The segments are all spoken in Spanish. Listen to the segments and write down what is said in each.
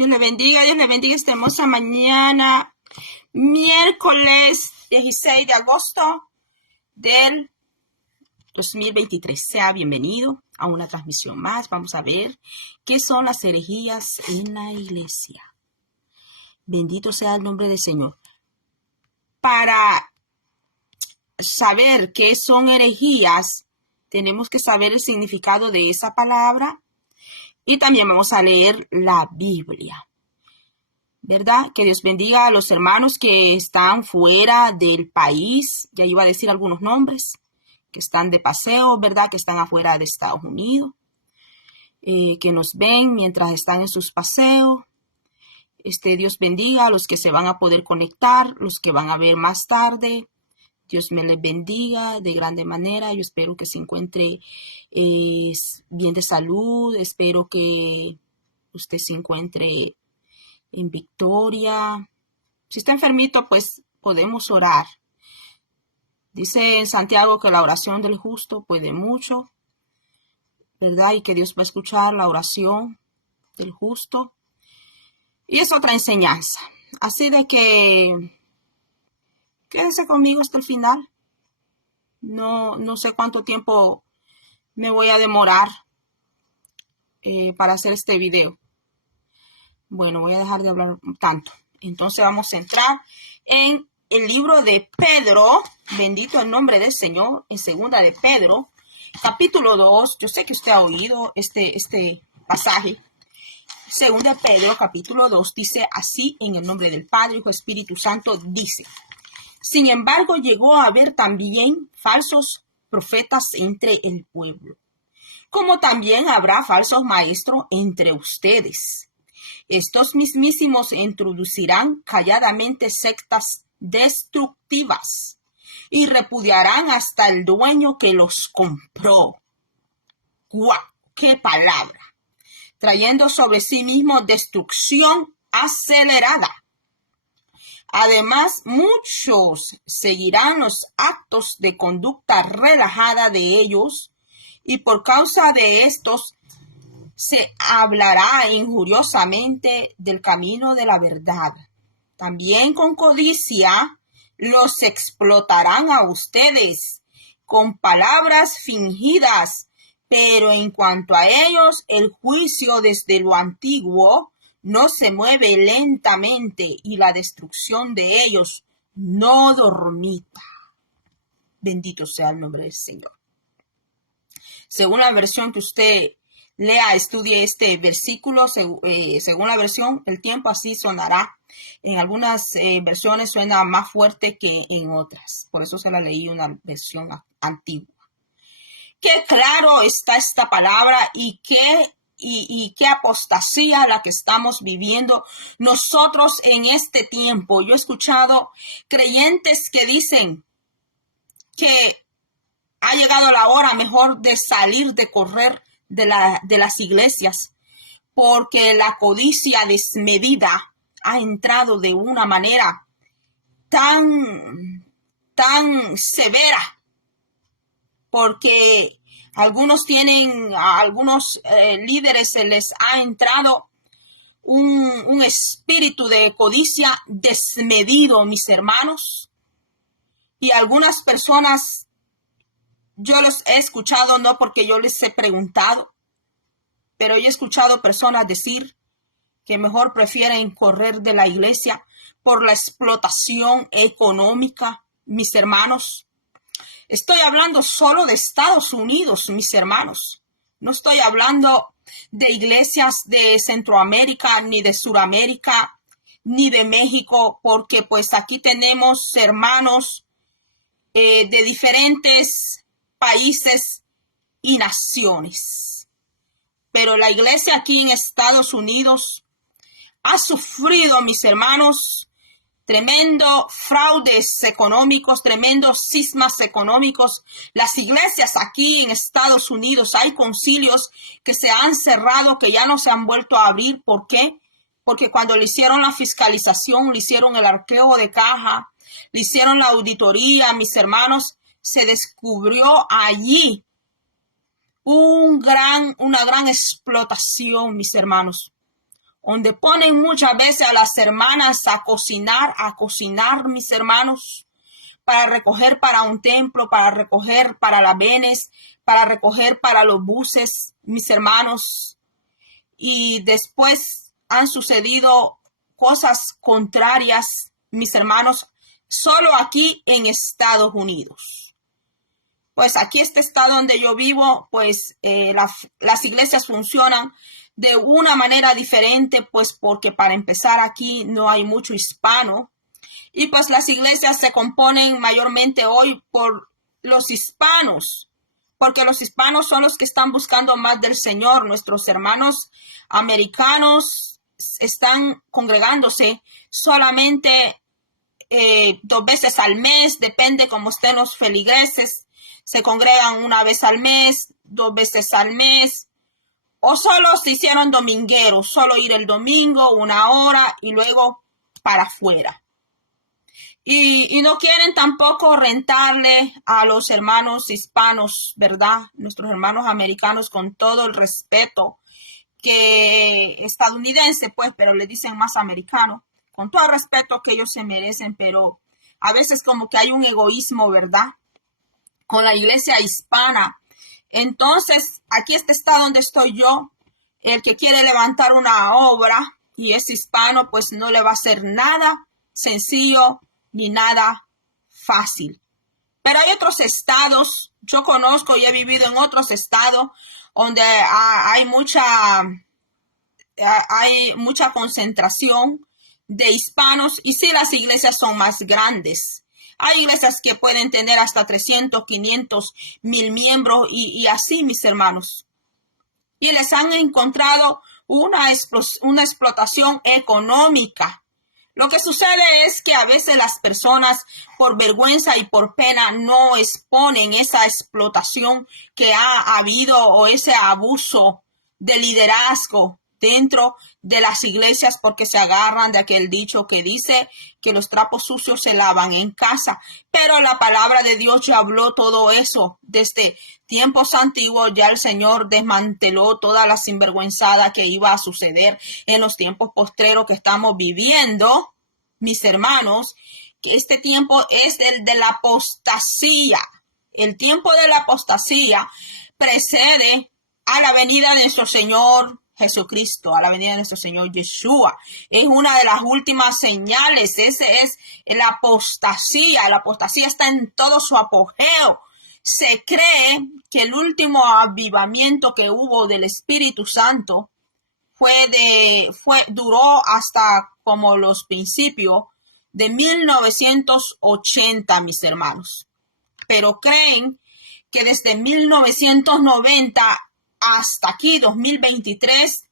Dios le bendiga esta hermosa mañana, miércoles 16 de agosto del 2023. Sea bienvenido a una transmisión más. Vamos a ver qué son las herejías en la iglesia. Bendito sea el nombre del Señor. Para saber qué son herejías, tenemos que saber el significado de esa palabra. Y también vamos a leer la Biblia, ¿verdad? Que Dios bendiga a los hermanos que están fuera del país. Ya iba a decir algunos nombres, que están de paseo, ¿verdad? Que están afuera de Estados Unidos, que nos ven mientras están en sus paseos. Dios bendiga a los que se van a poder conectar, los que van a ver más tarde. Dios me les bendiga de grande manera. Yo espero que se encuentre bien de salud. Espero que usted se encuentre en victoria. Si está enfermito, pues podemos orar. Dice en Santiago que la oración del justo puede mucho, ¿verdad? Y que Dios va a escuchar la oración del justo. Y es otra enseñanza. Así de que quédese conmigo hasta el final. No sé cuánto tiempo me voy a demorar para hacer este video. Bueno, voy a dejar de hablar tanto. Entonces vamos a entrar en el libro de Pedro. Bendito el nombre del Señor. En segunda de Pedro, capítulo 2. Yo sé que usted ha oído este pasaje. Segunda de Pedro, capítulo 2, dice así: en el nombre del Padre, Hijo, Espíritu Santo, dice: sin embargo, llegó a haber también falsos profetas entre el pueblo, como también habrá falsos maestros entre ustedes. Estos mismísimos introducirán calladamente sectas destructivas y repudiarán hasta el dueño que los compró. ¡Guau! ¡Qué palabra! Trayendo sobre sí mismo destrucción acelerada. Además, muchos seguirán los actos de conducta relajada de ellos, y por causa de estos se hablará injuriosamente del camino de la verdad. También con codicia los explotarán a ustedes con palabras fingidas, pero en cuanto a ellos, el juicio desde lo antiguo no se mueve lentamente y la destrucción de ellos no dormita. Bendito sea el nombre del Señor. Según la versión que usted lea, estudie este versículo, según la versión, el tiempo así sonará. En algunas versiones suena más fuerte que en otras. Por eso se la leí una versión antigua. Qué claro está esta palabra y qué apostasía la que estamos viviendo nosotros en este tiempo. Yo he escuchado creyentes que dicen que ha llegado la hora mejor de salir, de correr de las iglesias, porque la codicia desmedida ha entrado de una manera tan severa, porque a algunos líderes se les ha entrado un espíritu de codicia desmedido, mis hermanos. Y algunas personas, yo los he escuchado, no porque yo les he preguntado, pero yo he escuchado personas decir que mejor prefieren correr de la iglesia por la explotación económica, mis hermanos. Estoy hablando solo de Estados Unidos, mis hermanos. No estoy hablando de iglesias de Centroamérica, ni de Suramérica, ni de México, porque pues aquí tenemos hermanos de diferentes países y naciones. Pero la iglesia aquí en Estados Unidos ha sufrido, mis hermanos, tremendo fraudes económicos, tremendos cismas económicos. Las iglesias aquí en Estados Unidos, hay concilios que se han cerrado, que ya no se han vuelto a abrir. ¿Por qué? Porque cuando le hicieron la fiscalización, le hicieron el arqueo de caja, le hicieron la auditoría, mis hermanos, se descubrió allí una gran explotación, mis hermanos. donde ponen muchas veces a las hermanas a cocinar, mis hermanos, para recoger para un templo, para recoger para las venes, para recoger para los buses, mis hermanos. Y después han sucedido cosas contrarias, mis hermanos, solo aquí en Estados Unidos. Pues aquí este estado donde yo vivo, pues las iglesias funcionan de una manera diferente, pues porque para empezar aquí no hay mucho hispano. Y pues las iglesias se componen mayormente hoy por los hispanos, porque los hispanos son los que están buscando más del Señor. Nuestros hermanos americanos están congregándose solamente 2 veces al mes, depende cómo estén los feligreses. Se congregan 1 vez al mes, 2 veces al mes, o solo se hicieron domingueros, solo ir el domingo 1 hora y luego para afuera. Y no quieren tampoco rentarle a los hermanos hispanos, ¿verdad? Nuestros hermanos americanos, con todo el respeto que estadounidense, pues, pero le dicen más americano, con todo el respeto que ellos se merecen, pero a veces como que hay un egoísmo, ¿verdad? Con la iglesia hispana. Entonces, aquí está donde estoy yo. El que quiere levantar una obra y es hispano, pues no le va a hacer nada sencillo ni nada fácil. Pero hay otros estados, yo conozco y he vivido en otros estados donde hay mucha concentración de hispanos y sí, las iglesias son más grandes. Hay iglesias que pueden tener hasta 300, 500, 1000 miembros y así, mis hermanos. Y les han encontrado una explotación económica. Lo que sucede es que a veces las personas por vergüenza y por pena no exponen esa explotación que ha habido o ese abuso de liderazgo dentro de las iglesias, porque se agarran de aquel dicho que dice que los trapos sucios se lavan en casa. Pero la palabra de Dios ya habló todo eso. Desde tiempos antiguos ya el Señor desmanteló toda la sinvergüenzada que iba a suceder en los tiempos postreros que estamos viviendo, mis hermanos, que este tiempo es el de la apostasía. El tiempo de la apostasía precede a la venida de nuestro Señor Jesucristo, a la venida de nuestro Señor Yeshua. Es una de las últimas señales. Ese es la apostasía. La apostasía está en todo su apogeo. Se cree que el último avivamiento que hubo del Espíritu Santo duró hasta como los principios de 1980, mis hermanos. Pero creen que desde 1990 hasta aquí, 2023,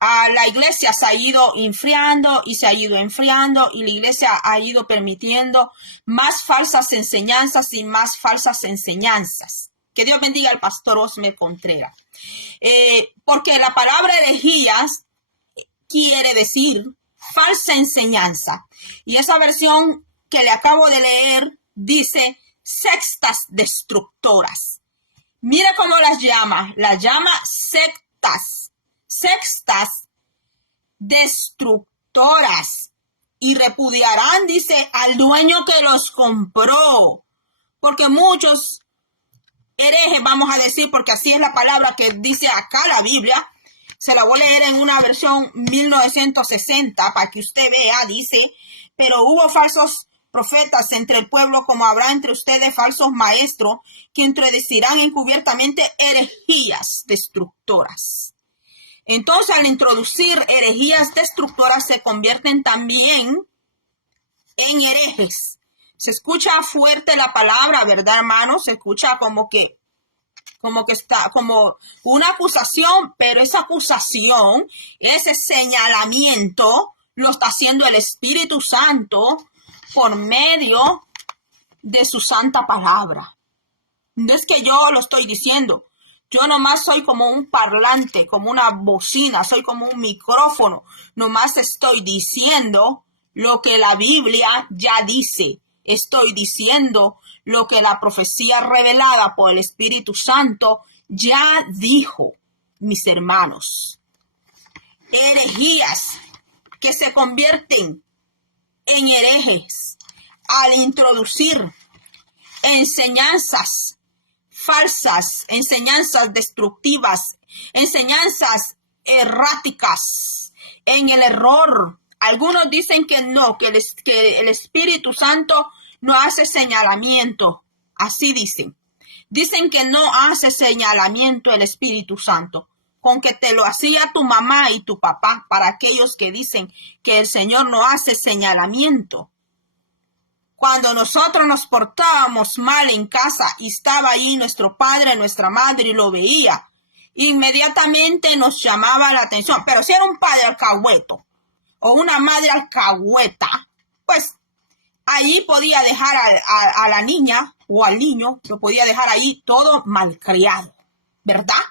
la iglesia se ha ido enfriando y se ha ido enfriando y la iglesia ha ido permitiendo más falsas enseñanzas y más falsas enseñanzas. Que Dios bendiga al pastor Osmer Contreras. Porque la palabra herejías quiere decir falsa enseñanza. Y esa versión que le acabo de leer dice sectas destructoras. Mira cómo las llama sectas destructoras, y repudiarán, dice, al dueño que los compró, porque muchos herejes, vamos a decir, porque así es la palabra que dice acá la Biblia, se la voy a leer en una versión 1960 para que usted vea, dice, pero hubo falsos profetas entre el pueblo, como habrá entre ustedes falsos maestros que introducirán encubiertamente herejías destructoras. Entonces, al introducir herejías destructoras, se convierten también en herejes. Se escucha fuerte la palabra, ¿verdad, hermano? Se escucha como que está como una acusación, pero esa acusación, ese señalamiento, lo está haciendo el Espíritu Santo por medio de su santa palabra. No es que yo lo estoy diciendo. Yo nomás soy como un parlante, como una bocina, soy como un micrófono. Nomás estoy diciendo lo que la Biblia ya dice. Estoy diciendo lo que la profecía revelada por el Espíritu Santo ya dijo, mis hermanos. herejías que se convierten en herejes al introducir enseñanzas falsas, enseñanzas destructivas, enseñanzas erráticas, en el error. Algunos dicen que no, que el Espíritu Santo no hace señalamiento. Así dicen. Dicen que no hace señalamiento el Espíritu Santo, con que te lo hacía tu mamá y tu papá, para aquellos que dicen que el Señor no hace señalamiento. Cuando nosotros nos portábamos mal en casa y estaba ahí nuestro padre, nuestra madre y lo veía, inmediatamente nos llamaba la atención. Pero si era un padre alcahueto o una madre alcahueta, pues allí podía dejar a la niña o al niño, lo podía dejar ahí todo malcriado, ¿verdad?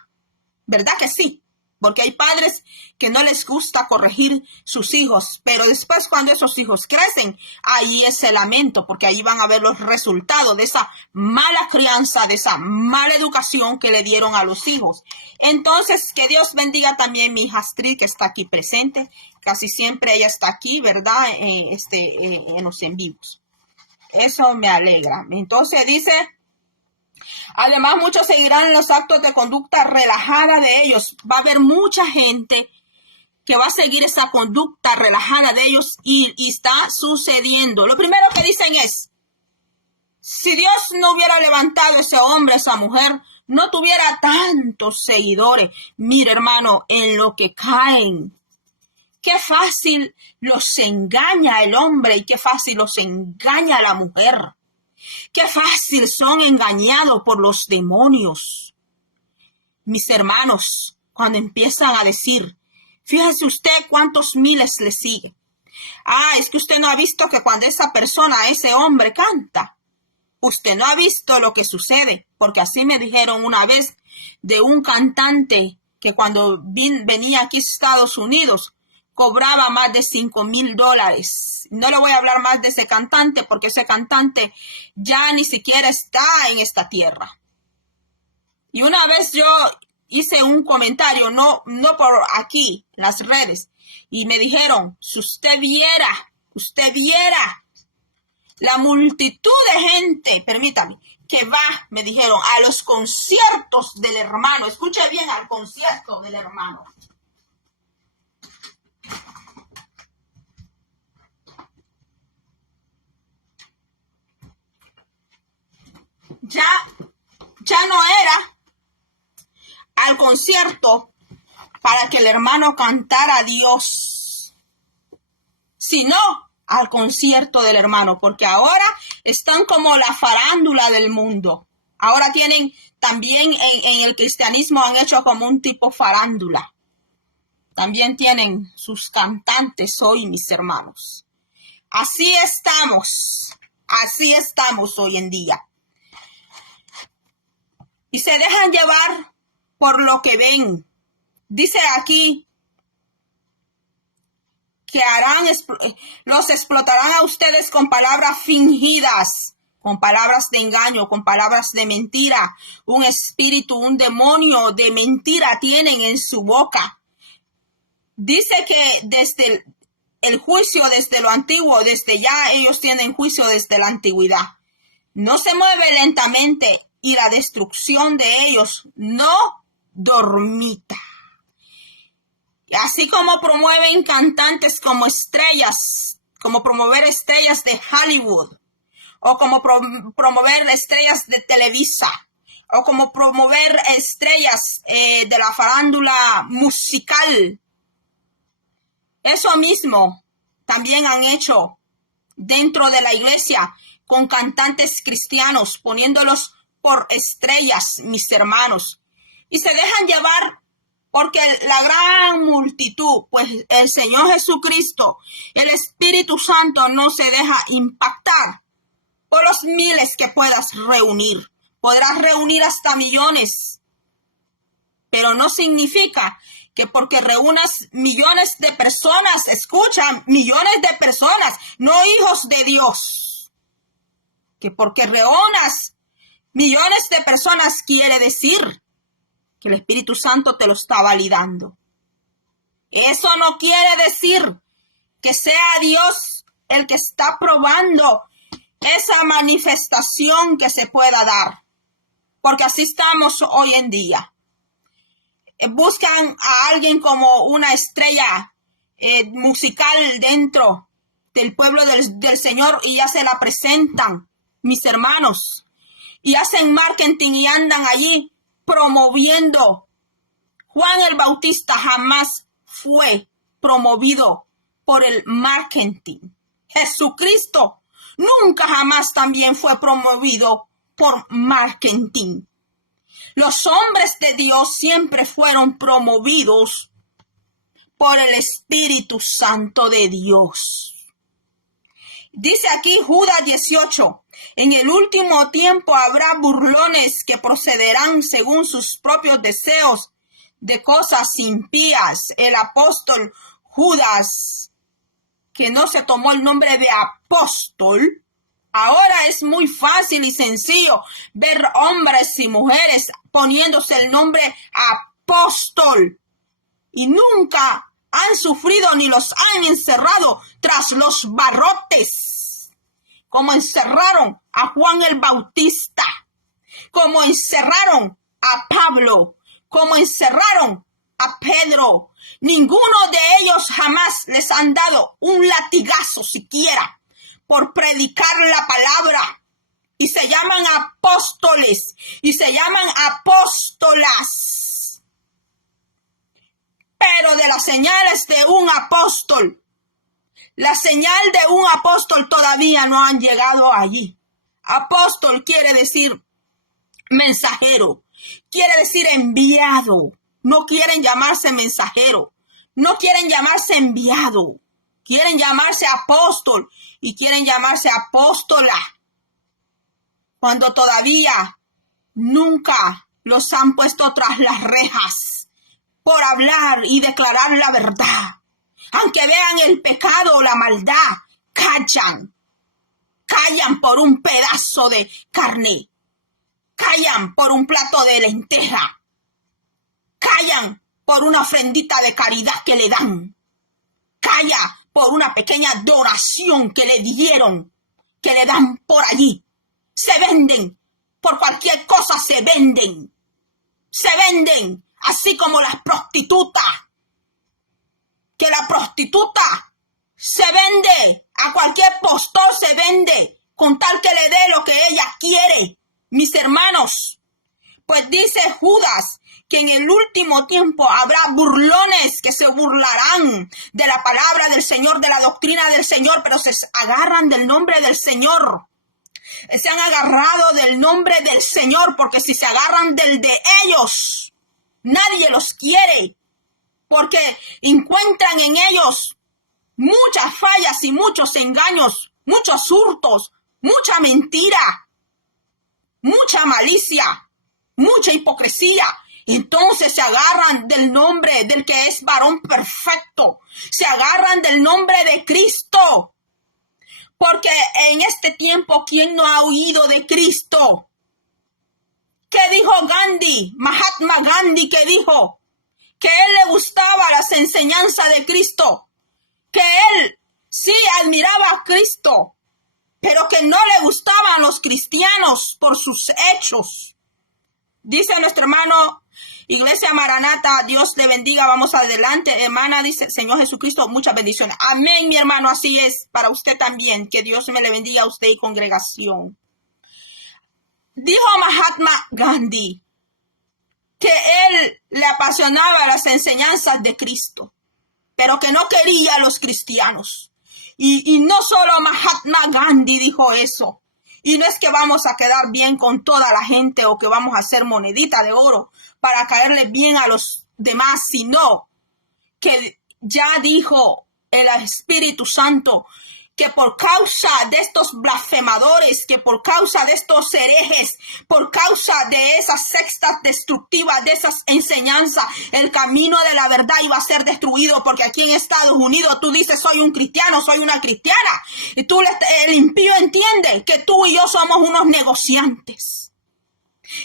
¿Verdad que sí? Porque hay padres que no les gusta corregir sus hijos, pero después cuando esos hijos crecen, ahí es el lamento, porque ahí van a ver los resultados de esa mala crianza, de esa mala educación que le dieron a los hijos. Entonces, que Dios bendiga también mi hija Astrid, que está aquí presente. Casi siempre ella está aquí, ¿verdad? En los en vivos. Eso me alegra. Entonces dice... Además, muchos seguirán los actos de conducta relajada de ellos. Va a haber mucha gente que va a seguir esa conducta relajada de ellos y está sucediendo. Lo primero que dicen es, si Dios no hubiera levantado a ese hombre, a esa mujer, no tuviera tantos seguidores. Mire, hermano, en lo que caen. Qué fácil los engaña el hombre y qué fácil los engaña la mujer. Qué fácil son engañados por los demonios. Mis hermanos, cuando empiezan a decir, fíjese usted cuántos miles le siguen. Ah, es que usted no ha visto que cuando esa persona, ese hombre canta, usted no ha visto lo que sucede, porque así me dijeron una vez de un cantante que cuando venía aquí a Estados Unidos, cobraba más de $5,000. No le voy a hablar más de ese cantante porque ese cantante ya ni siquiera está en esta tierra. Y una vez yo hice un comentario, no por aquí, las redes, y me dijeron, si usted viera la multitud de gente, permítame, que va, me dijeron, a los conciertos del hermano. Escuche bien, al concierto del hermano. Ya no era al concierto para que el hermano cantara a Dios, sino al concierto del hermano, porque ahora están como la farándula del mundo. Ahora tienen también en el cristianismo han hecho como un tipo farándula. También tienen sus cantantes hoy, mis hermanos. Así estamos hoy en día. Y se dejan llevar por lo que ven. Dice aquí que los explotarán a ustedes con palabras fingidas, con palabras de engaño, con palabras de mentira. Un espíritu, un demonio de mentira tienen en su boca. Dice que desde el juicio, desde lo antiguo, desde ya ellos tienen juicio desde la antigüedad. No se mueve lentamente y la destrucción de ellos no dormita. Así como promueven cantantes como estrellas, como promover estrellas de Hollywood, o como promover estrellas de Televisa, o como promover estrellas de la farándula musical. Eso mismo también han hecho dentro de la iglesia con cantantes cristianos, poniéndolos por estrellas, mis hermanos. Y se dejan llevar porque la gran multitud, pues el Señor Jesucristo, el Espíritu Santo no se deja impactar por los miles que puedas reunir. Podrás reunir hasta millones, pero no significa que porque reúnas millones de personas, escucha, millones de personas, no hijos de Dios, que porque reúnas millones de personas quiere decir que el Espíritu Santo te lo está validando. Eso no quiere decir que sea Dios el que está probando esa manifestación que se pueda dar. Porque así estamos hoy en día. Buscan a alguien como una estrella musical dentro del pueblo del Señor y ya se la presentan, mis hermanos. Y hacen marketing y andan allí promoviendo. Juan el Bautista jamás fue promovido por el marketing. Jesucristo nunca jamás también fue promovido por marketing. Los hombres de Dios siempre fueron promovidos por el Espíritu Santo de Dios. Dice aquí Judas 18, en el último tiempo habrá burlones que procederán según sus propios deseos de cosas impías. El apóstol Judas, que no se tomó el nombre de apóstol, ahora es muy fácil y sencillo ver hombres y mujeres poniéndose el nombre apóstol y nunca han sufrido ni los han encerrado tras los barrotes, como encerraron a Juan el Bautista, como encerraron a Pablo, como encerraron a Pedro. Ninguno de ellos jamás les han dado un latigazo siquiera por predicar la palabra. Y se llaman apóstoles y se llaman apóstolas. Pero de las señales de un apóstol, la señal de un apóstol todavía no han llegado allí. Apóstol quiere decir mensajero, quiere decir enviado. No quieren llamarse mensajero, no quieren llamarse enviado, quieren llamarse apóstol y quieren llamarse apóstola, cuando todavía nunca los han puesto tras las rejas por hablar y declarar la verdad. Aunque vean el pecado o la maldad, callan por un pedazo de carne, callan por un plato de lenteja, callan por una ofrendita de caridad que le dan, calla por una pequeña donación que le dieron, que le dan por allí. Se venden, por cualquier cosa se venden, así como las prostitutas, que la prostituta se vende, a cualquier postor se vende, con tal que le dé lo que ella quiere, mis hermanos. Pues dice Judas que en el último tiempo habrá burlones que se burlarán de la palabra del Señor, de la doctrina del Señor, pero se agarran del nombre del Señor. Se han agarrado del nombre del Señor, porque si se agarran del de ellos, nadie los quiere, porque encuentran en ellos muchas fallas y muchos engaños, muchos hurtos, mucha mentira, mucha malicia, mucha hipocresía. Entonces se agarran del nombre del que es varón perfecto, se agarran del nombre de Cristo. Porque en este tiempo, ¿quién no ha oído de Cristo? ¿Qué dijo Gandhi? Mahatma Gandhi, que dijo que a él le gustaba las enseñanzas de Cristo, que él sí admiraba a Cristo, pero que no le gustaban los cristianos por sus hechos. Dice nuestro hermano, Iglesia Maranata, Dios le bendiga, vamos adelante. Hermana, dice Señor Jesucristo, muchas bendiciones. Amén, mi hermano, así es, para usted también, que Dios me le bendiga a usted y congregación. Dijo Mahatma Gandhi que él le apasionaba las enseñanzas de Cristo, pero que no quería a los cristianos. Y no solo Mahatma Gandhi dijo eso. Y no es que vamos a quedar bien con toda la gente o que vamos a hacer monedita de oro para caerle bien a los demás, sino que ya dijo el Espíritu Santo que por causa de estos blasfemadores, que por causa de estos herejes, por causa de esas sectas destructivas, de esas enseñanzas, el camino de la verdad iba a ser destruido, porque aquí en Estados Unidos tú dices soy un cristiano, soy una cristiana, y el impío entiende que tú y yo somos unos negociantes.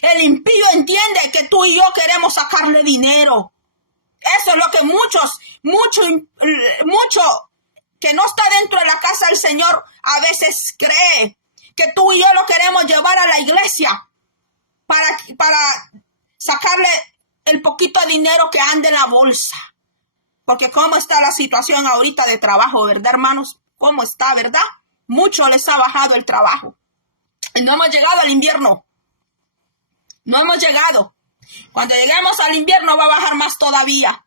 El impío entiende que tú y yo queremos sacarle dinero. Eso es lo que muchos Mucho que no está dentro de la casa del Señor a veces cree que tú y yo lo queremos llevar a la iglesia para sacarle el poquito de dinero que anda en la bolsa. Porque cómo está la situación ahorita de trabajo, ¿verdad, hermanos? ¿Cómo está, verdad? Mucho les ha bajado el trabajo. Y no hemos llegado al invierno. No hemos llegado. Cuando lleguemos al invierno va a bajar más todavía.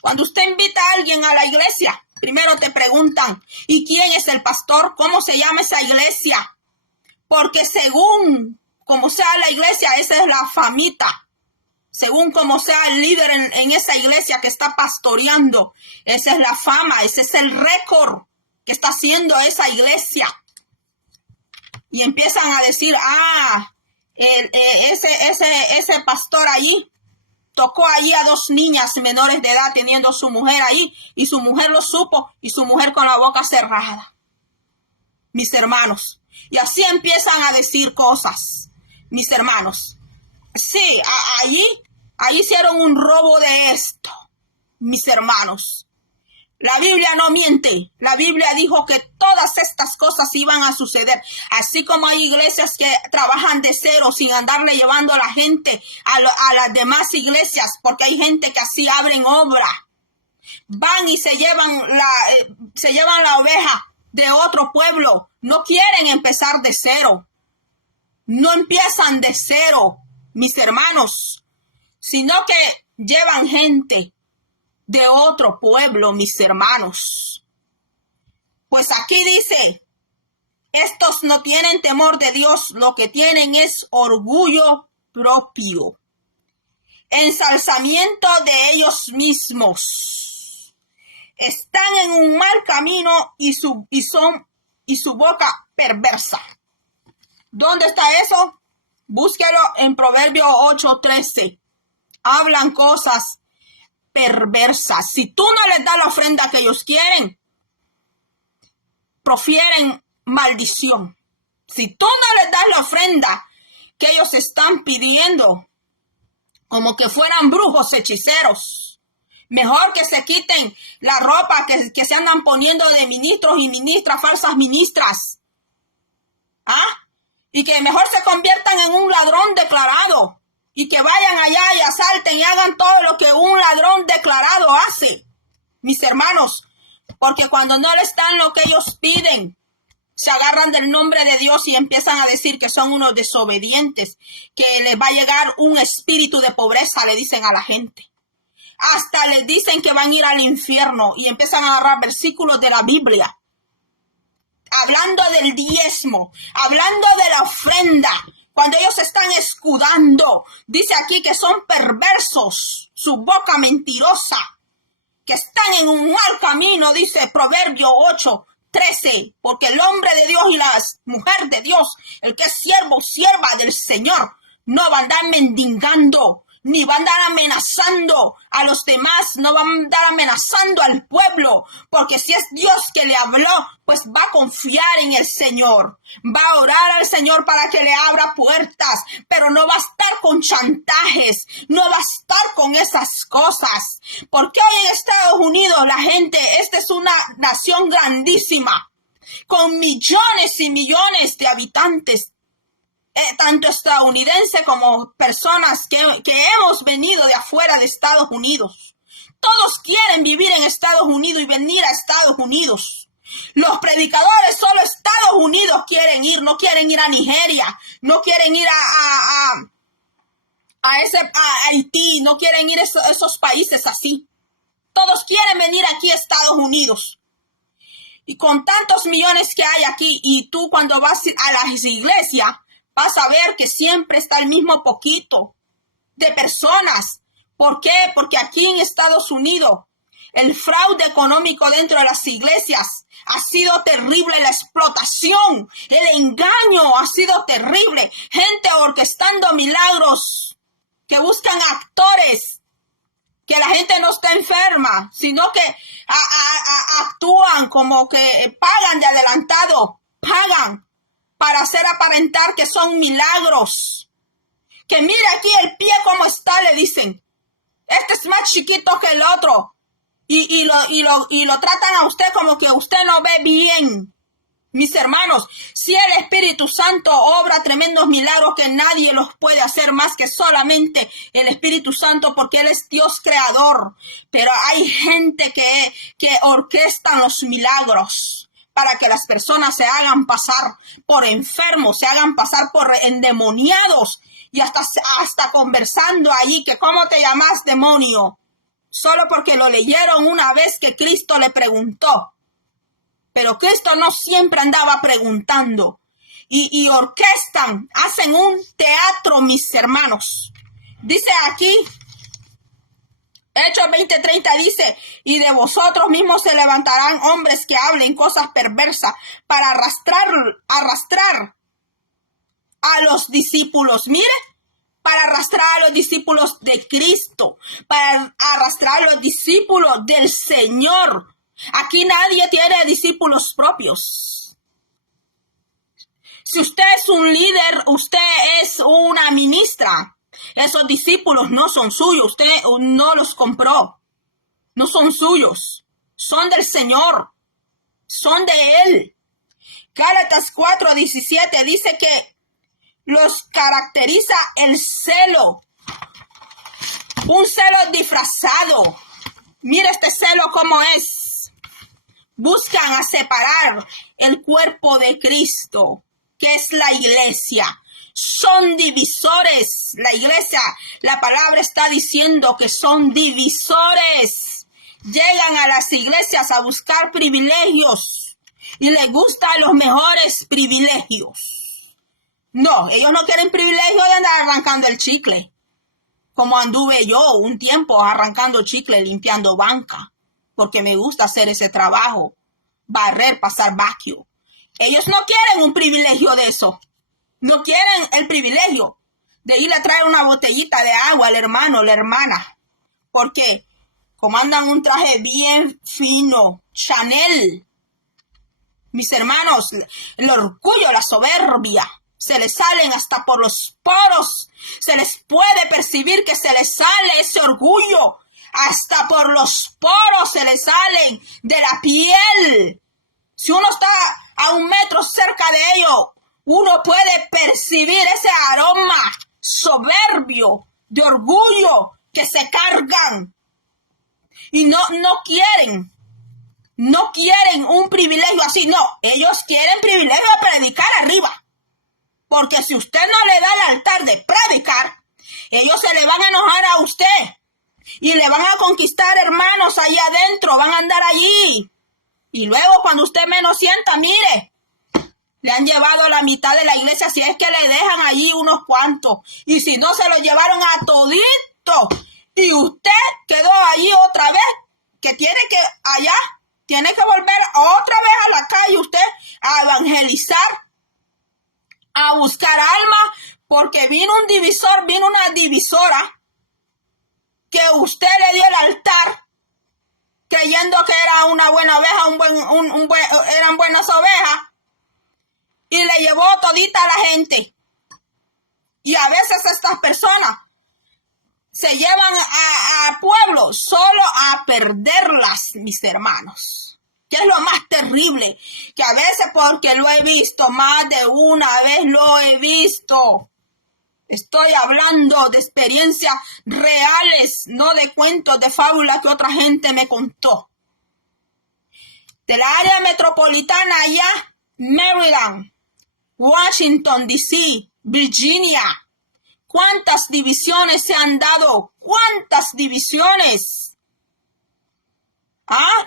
Cuando usted invita a alguien a la iglesia, primero te preguntan, ¿y quién es el pastor? ¿Cómo se llama esa iglesia? Porque según como sea la iglesia, esa es la famita. Según como sea el líder en esa iglesia que está pastoreando, esa es la fama, ese es el récord que está haciendo esa iglesia. Y empiezan a decir, ese pastor allí tocó allí a 2 niñas menores de edad teniendo su mujer ahí, y su mujer lo supo, y su mujer con la boca cerrada. Mis hermanos. Y así empiezan a decir cosas, mis hermanos. Sí, allí hicieron un robo de esto, mis hermanos. La Biblia no miente. La Biblia dijo que todas estas cosas iban a suceder. Así como hay iglesias que trabajan de cero sin andarle llevando a la gente a las demás iglesias, porque hay gente que así abren obra. Van y se llevan la oveja de otro pueblo. No quieren empezar de cero. No empiezan de cero, mis hermanos, sino que llevan gente de otro pueblo, mis hermanos. Pues aquí dice, estos no tienen temor de Dios, lo que tienen es orgullo propio, ensalzamiento de ellos mismos. Están en un mal camino y su boca perversa. ¿Dónde está eso? Búsquelo en Proverbios 8:13. Hablan cosas perversas. Si tú no les das la ofrenda que ellos quieren, profieren maldición. Si tú no les das la ofrenda que ellos están pidiendo, como que fueran brujos, hechiceros, mejor que se quiten la ropa que se andan poniendo de ministros y ministras, falsas ministras. Y que mejor se conviertan en un ladrón declarado. Y que vayan allá y asalten y hagan todo lo que un ladrón declarado hace, mis hermanos. Porque cuando no les dan lo que ellos piden, se agarran del nombre de Dios y empiezan a decir que son unos desobedientes, que les va a llegar un espíritu de pobreza, le dicen a la gente. Hasta les dicen que van a ir al infierno y empiezan a agarrar versículos de la Biblia. Hablando del diezmo, hablando de la ofrenda. Cuando ellos están escudando, dice aquí que son perversos, su boca mentirosa, que están en un mal camino, dice Proverbio 8:13, porque el hombre de Dios y la mujer de Dios, el que es siervo o sierva del Señor, no va a andar mendigando, ni va a andar amenazando a los demás, no va a andar amenazando al pueblo, porque si es Dios que le habló, pues va a confiar en el Señor, va a orar al Señor para que le abra puertas, pero no va a estar con chantajes, no va a estar con esas cosas, porque hoy en Estados Unidos la gente, esta es una nación grandísima, con millones y millones de habitantes, tanto estadounidense como personas que hemos venido de afuera de Estados Unidos. Todos quieren vivir en Estados Unidos y venir a Estados Unidos. Los predicadores solo a Estados Unidos quieren ir, no quieren ir a Nigeria, no quieren ir a Haití, no quieren ir a esos países así. Todos quieren venir aquí a Estados Unidos. Y con tantos millones que hay aquí, y tú cuando vas a las iglesias, vas a ver que siempre está el mismo poquito de personas. ¿Por qué? Porque aquí en Estados Unidos el fraude económico dentro de las iglesias ha sido terrible, la explotación, el engaño ha sido terrible. Gente orquestando milagros, que buscan actores, que la gente no está enferma, sino que actúan como que pagan de adelantado, pagan para hacer aparentar que son milagros. Que mire aquí el pie cómo está, le dicen. Este es más chiquito que el otro. y lo tratan a usted como que usted no ve bien. Mis hermanos, si el Espíritu Santo obra tremendos milagros que nadie los puede hacer más que solamente el Espíritu Santo, porque Él es Dios creador. Pero hay gente que orquestan los milagros para que las personas se hagan pasar por enfermos, se hagan pasar por endemoniados y hasta conversando allí que ¿cómo te llamas, demonio? Solo porque lo leyeron una vez que Cristo le preguntó. Pero Cristo no siempre andaba preguntando. Y orquestan, hacen un teatro, mis hermanos. Dice aquí, Hechos 20:30 dice, y de vosotros mismos se levantarán hombres que hablen cosas perversas para arrastrar a los discípulos. Mire, para arrastrar a los discípulos de Cristo, para arrastrar a los discípulos del Señor. Aquí nadie tiene discípulos propios. Si usted es un líder, usted es una ministra. Esos discípulos no son suyos, usted no los compró. No son suyos, son del Señor, son de Él. Gálatas 4:17 dice que los caracteriza el celo, un celo disfrazado. Mira este celo cómo es. Buscan a separar el cuerpo de Cristo, que es la iglesia. Son divisores. La iglesia, la palabra está diciendo que son divisores. Llegan a las iglesias a buscar privilegios y les gustan los mejores privilegios. No, ellos no quieren privilegio de andar arrancando el chicle, como anduve yo un tiempo arrancando chicle, limpiando banca, porque me gusta hacer ese trabajo, barrer, pasar vacuum. Ellos no quieren un privilegio de eso. No quieren el privilegio de ir a traer una botellita de agua al hermano o la hermana, porque como andan un traje bien fino, Chanel. Mis hermanos, el orgullo, la soberbia, se les salen hasta por los poros. Se les puede percibir que se les sale ese orgullo. Hasta por los poros se les salen de la piel. Si uno está a 1 metro cerca de ellos, uno puede percibir ese aroma soberbio de orgullo que se cargan. Y no quieren un privilegio así. No, ellos quieren privilegio de predicar arriba. Porque si usted no le da el altar de predicar, ellos se le van a enojar a usted. Y le van a conquistar hermanos allá adentro, van a andar allí. Y luego cuando usted menos sienta, mire, le han llevado la mitad de la iglesia, si es que le dejan allí unos cuantos. Y si no, se lo llevaron a todito. Y usted quedó allí otra vez, que tiene que volver otra vez a la calle usted a evangelizar, a buscar alma, porque vino un divisor, vino una divisora, que usted le dio el altar, creyendo que era una buena oveja, eran buenas ovejas, y le llevó todita a la gente. Y a veces estas personas se llevan a pueblos solo a perderlas, mis hermanos. Que es lo más terrible, que a veces, porque lo he visto, más de una vez lo he visto. Estoy hablando de experiencias reales, no de cuentos de fábulas que otra gente me contó. Del área metropolitana allá, Maryland, Washington, D.C., Virginia. ¿Cuántas divisiones se han dado? ¿Cuántas divisiones?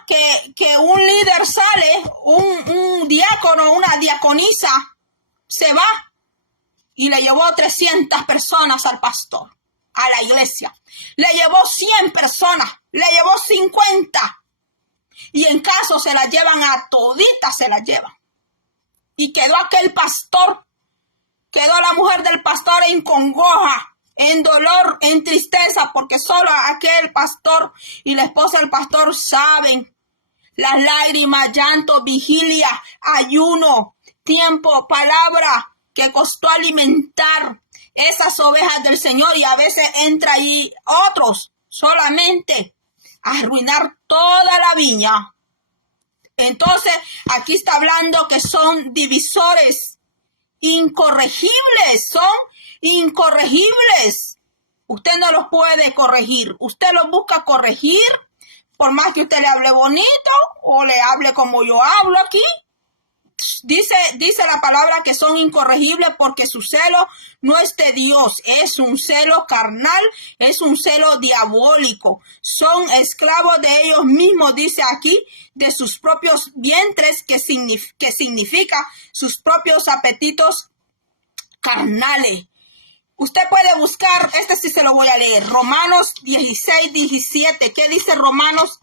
Que un líder sale, un diácono, una diaconisa, se va y le llevó 300 personas al pastor, a la iglesia. Le llevó 100 personas, le llevó 50. Y en caso se las llevan a toditas, se las llevan. Y quedó aquel pastor, quedó la mujer del pastor en congoja, en dolor, en tristeza, porque solo aquel pastor y la esposa del pastor saben las lágrimas, llanto, vigilia, ayuno, tiempo, palabra que costó alimentar esas ovejas del Señor. Y a veces entra allí otros solamente arruinar toda la viña. Entonces, aquí está hablando que son divisores incorregibles, son incorregibles. Usted no los puede corregir. Usted los busca corregir, por más que usted le hable bonito o le hable como yo hablo aquí. Dice la palabra que son incorregibles porque su celo no es de Dios, es un celo carnal, es un celo diabólico. Son esclavos de ellos mismos, dice aquí, de sus propios vientres, que significa sus propios apetitos carnales. Usted puede buscar, este sí se lo voy a leer, Romanos 16, 17. ¿Qué dice Romanos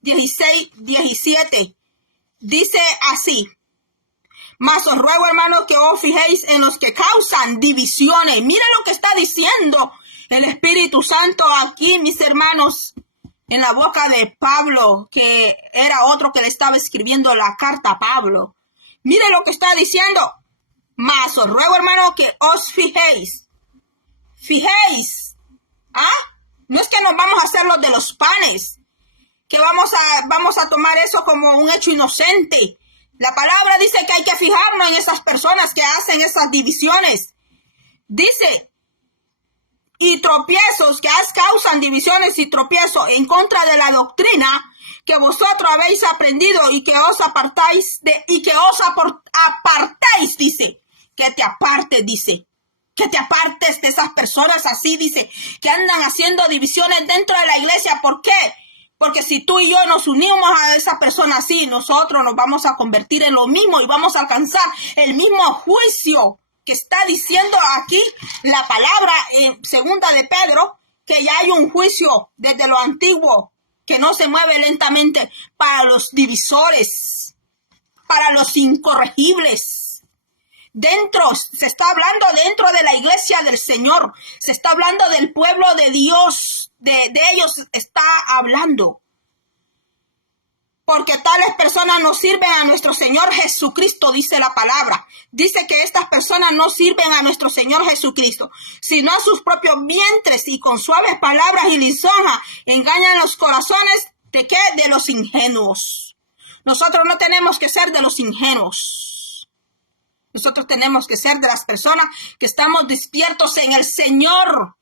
16, 17? Dice así: mas os ruego, hermanos, que os fijéis en los que causan divisiones. Mira lo que está diciendo el Espíritu Santo aquí, mis hermanos, en la boca de Pablo, que era otro que le estaba escribiendo la carta a Pablo. Mire lo que está diciendo. Mas os ruego, hermanos, que os fijéis. Fijéis. No es que nos vamos a hacer los de los panes, que vamos a tomar eso como un hecho inocente. La palabra dice que hay que fijarnos en esas personas que hacen esas divisiones. Dice, y tropiezos que causan divisiones y tropiezos en contra de la doctrina que vosotros habéis aprendido y que os apartáis apartéis, dice, que te apartes, dice. Que te apartes de esas personas así, dice, que andan haciendo divisiones dentro de la iglesia. ¿Por qué? Porque si tú y yo nos unimos a esa persona así, nosotros nos vamos a convertir en lo mismo y vamos a alcanzar el mismo juicio que está diciendo aquí la palabra en segunda de Pedro, que ya hay un juicio desde lo antiguo que no se mueve lentamente para los divisores, para los incorregibles. Se está hablando dentro de la iglesia del Señor, se está hablando del pueblo de Dios, de ellos está hablando. Porque tales personas no sirven a nuestro Señor Jesucristo, dice la palabra. Dice que estas personas no sirven a nuestro Señor Jesucristo, sino a sus propios vientres, y con suaves palabras y lisonjas engañan los corazones ¿de qué? De los ingenuos. Nosotros no tenemos que ser de los ingenuos. Nosotros tenemos que ser de las personas que estamos despiertos en el Señor,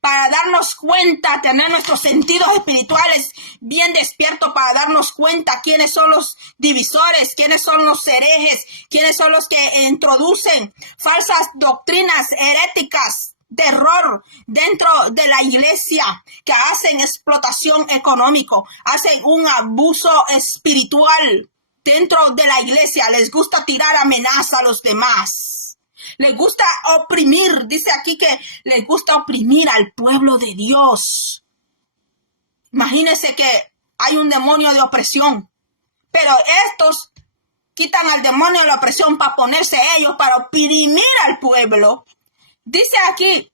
para darnos cuenta, tener nuestros sentidos espirituales bien despiertos, para darnos cuenta quiénes son los divisores, quiénes son los herejes, quiénes son los que introducen falsas doctrinas heréticas de error dentro de la iglesia, que hacen explotación económica, hacen un abuso espiritual dentro de la iglesia. Les gusta tirar amenaza a los demás. Les gusta oprimir. Dice aquí que les gusta oprimir al pueblo de Dios. Imagínense que hay un demonio de opresión, pero estos quitan al demonio de la opresión para ponerse ellos, para oprimir al pueblo. Dice aquí,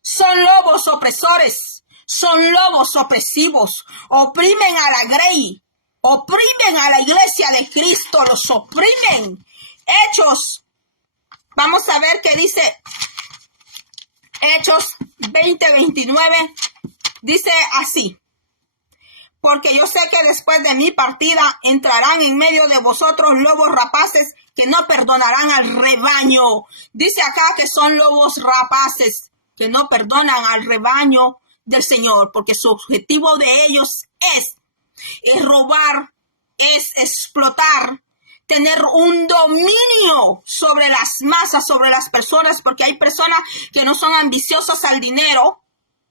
son lobos opresores, son lobos opresivos, oprimen a la grey, oprimen a la iglesia de Cristo, los oprimen. Hechos, vamos a ver qué dice Hechos 20:29, dice así: porque yo sé que después de mi partida entrarán en medio de vosotros lobos rapaces que no perdonarán al rebaño. Dice acá que son lobos rapaces que no perdonan al rebaño del Señor, porque su objetivo de ellos es robar, es explotar, tener un dominio sobre las masas, sobre las personas, porque hay personas que no son ambiciosas al dinero,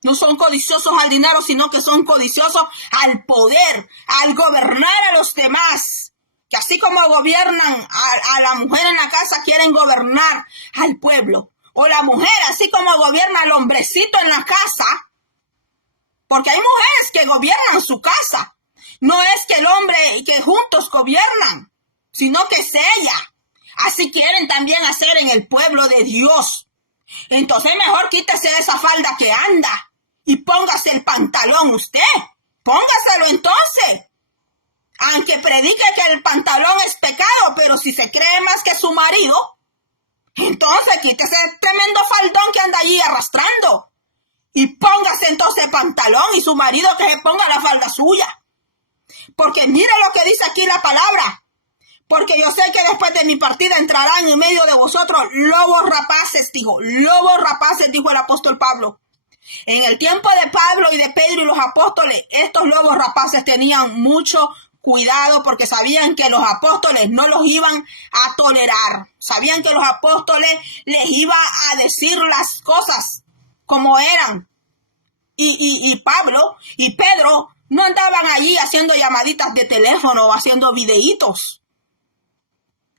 no son codiciosos al dinero, sino que son codiciosos al poder, al gobernar a los demás. Que así como gobiernan a la mujer en la casa, quieren gobernar al pueblo. O la mujer, así como gobierna al hombrecito en la casa, porque hay mujeres que gobiernan su casa. No es que el hombre y que juntos gobiernan, sino que es ella. Así quieren también hacer en el pueblo de Dios. Entonces mejor quítese esa falda que anda y póngase el pantalón usted. Póngaselo entonces. Aunque predique que el pantalón es pecado, pero si se cree más que su marido, entonces quítese el tremendo faldón que anda allí arrastrando Y póngase entonces el pantalón y su marido que se ponga la falda suya. Porque mire lo que dice aquí la palabra. Porque yo sé que después de mi partida entrarán en medio de vosotros lobos rapaces, dijo el apóstol Pablo. En el tiempo de Pablo y de Pedro y los apóstoles, estos lobos rapaces tenían mucho cuidado porque sabían que los apóstoles no los iban a tolerar. Sabían que los apóstoles les iba a decir las cosas como eran. Y Pablo y Pedro no andaban allí haciendo llamaditas de teléfono o haciendo videitos.